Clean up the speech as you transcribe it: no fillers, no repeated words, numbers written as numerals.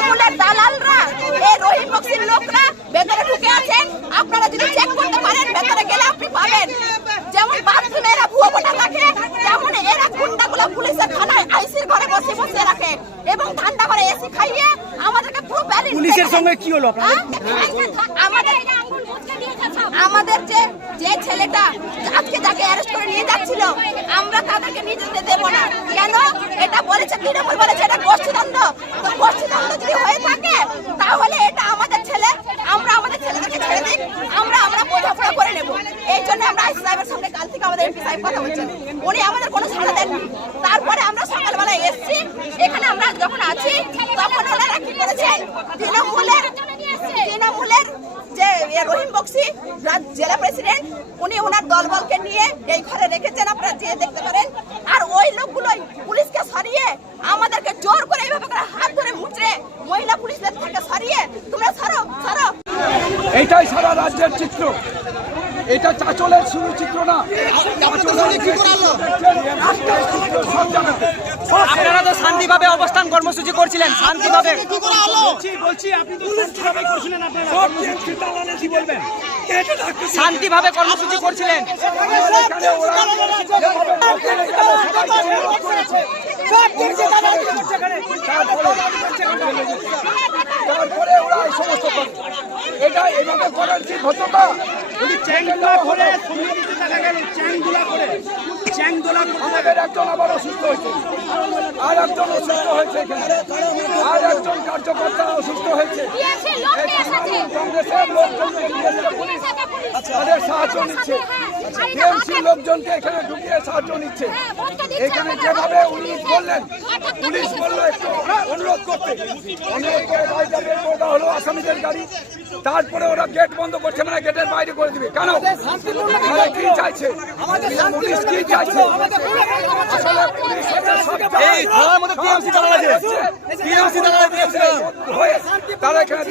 তৃণমূলের দালালরা এই রহিম বক্সির লোকরা ভেতরে ঢুকে আছেন। আপনারা যদি চেক করতে পারেন ভেতরে গেলে আপনি পাবেন। যেমন বাথরুমে এরা ভুয়ো ভোটার রাখে, তেমন এরা গুন্ডাগুলো পুলিশের থানায় আইসির ঘরে বসে বসে রাখে এবং ঠান্ডা করে এসি খাইয়ে আমাদেরকে পুরো ব্যারিকেড। পুলিশের সঙ্গে কি হলো আপনাদের? আমাদের যে ছেলেটা আজকে যাকে অ্যারেস্ট করে নিয়ে যাচ্ছিল, আমরা তাদেরকে নিয়ে যেতে দেবো না। কেন? এটা বলেছে তৃণমূল, বলেছে এটা গোষ্ঠীদ্বন্দ্ব। তো গোষ্ঠীদ্বন্দ্ব যদি হয়ে থাকে তাহলে এটা আমাদের ছেলে, আমরা আমাদের ছেলেদেরকে ছেড়ে দিই, আমরা বোঝাপড়া করে নেব। এই জন্য আমরা আইসি সাহেবের সঙ্গে কাল থেকে আমাদের এমপি সাহেব কথা বলছেন, উনি আমাদের কোনো সাড়া দেননি। তারপরে আমরা সকালবেলায় এসেছি, এখানে আমরা যখন আছি তখন ওনারা কি করেছেন, তৃণমূলের যে রহিম বক্সি জেলা প্রেসিডেন্ট, উনি ওনার দলবলকে নিয়ে এই ঘরে রেখেছেন, আপনারা যেয়ে দেখতে পারেন। আর ওই লোকগুলোই পুলিশকে সরিয়ে আমাদেরকে জোর করে এইভাবে করে হাত ধরে মুচড়ে মহিলা পুলিশদের থেকে সরিয়ে তোমরা সরো সরো। এইটাই সারা রাজ্যের চিত্র, এটা চাঁচলের শুরু চিত্র না। আপনারা তো শান্তিভাবে অবস্থান কর্মসূচি করছিলেন, শান্তিভাবে শান্তিভাবে কর্মসূচি করছিলেন। তারপরে ওরা এই সমস্ত করে, এটা এভাবে করার কি ঘটনা? আমাদের একজন আবার অসুস্থ হয়েছে, আর একজন অসুস্থ হয়েছে, আর একজন কার্যকর্তা অসুস্থ হয়েছে। কংগ্রেসের লোকজনকে তাদের সাহায্য নিচ্ছে, টিএমসি লোকজনকে এখানে ঢুকিয়ে সাহায্য নিচ্ছে। এখানে যেভাবে উনি বললেন, পুলিশ বললো একটু অনুরোধ করতে, অনুরোধ করে গাড়িটা বের করে দেওয়া হলো আসামিদের গাড়ি। তারপরে ওরা গেট বন্ধ করছে, মানে গেটের বাইরে করে দিবে। কেন? কি চাইছে পুলিশ? কি চাইছে আসলে? পুলিশ তারা এখানে